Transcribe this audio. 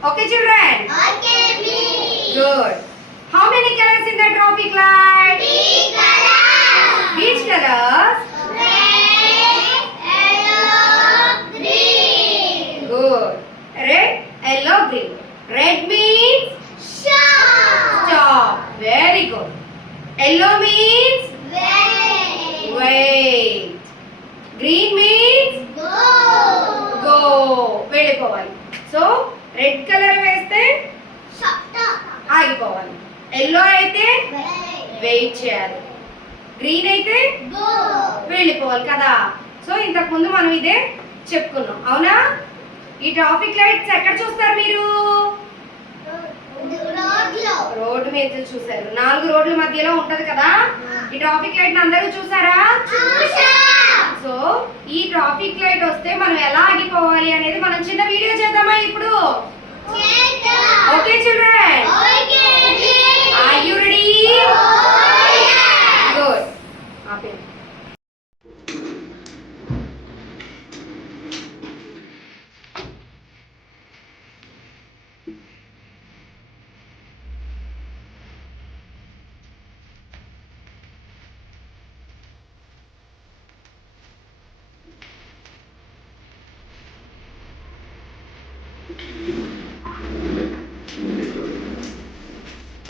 Okay, children? Okay, me. Good. How many colors in the traffic light? 3 colors. Which colors? Red, yellow, green. Good. Red, yellow, green. Red means Stop. stop. Very good. Yellow means Wait. wait. Green means Go. go. వెళ్ళిపోవాలి. So red colour వేస్తే Stop. ఆగిపోవాలి. ఎల్లో అయితే వెయిట్ చేయాలి. గ్రీన్ అయితే Go. వెళ్ళిపోవాలి కదా. సో ఇంతకు ముందు మనం ఇదే చెప్పుకున్నాం అవునా. ఈ ట్రాఫిక్ లైట్స్ ఎక్కడ చూస్తారు మీరు? రోడ్లో. రోడ్డు మీద చూసారు. 4 రోడ్ల మధ్యలో ఉంటది కదా. ఈ ట్రాఫిక్ లైట్ అందరూ చూసారా? చూసాం. సో ఈ ట్రాఫిక్ లైట్ వస్తే మనం ఎలా ఆగిపోవాలి అనేది మనం చిన్న వీడియో చేద్దామా ఇప్పుడు? చేద్దాం. Okay children, Okay, me. Are you ready? Oh, yeah. Good. ఆపే.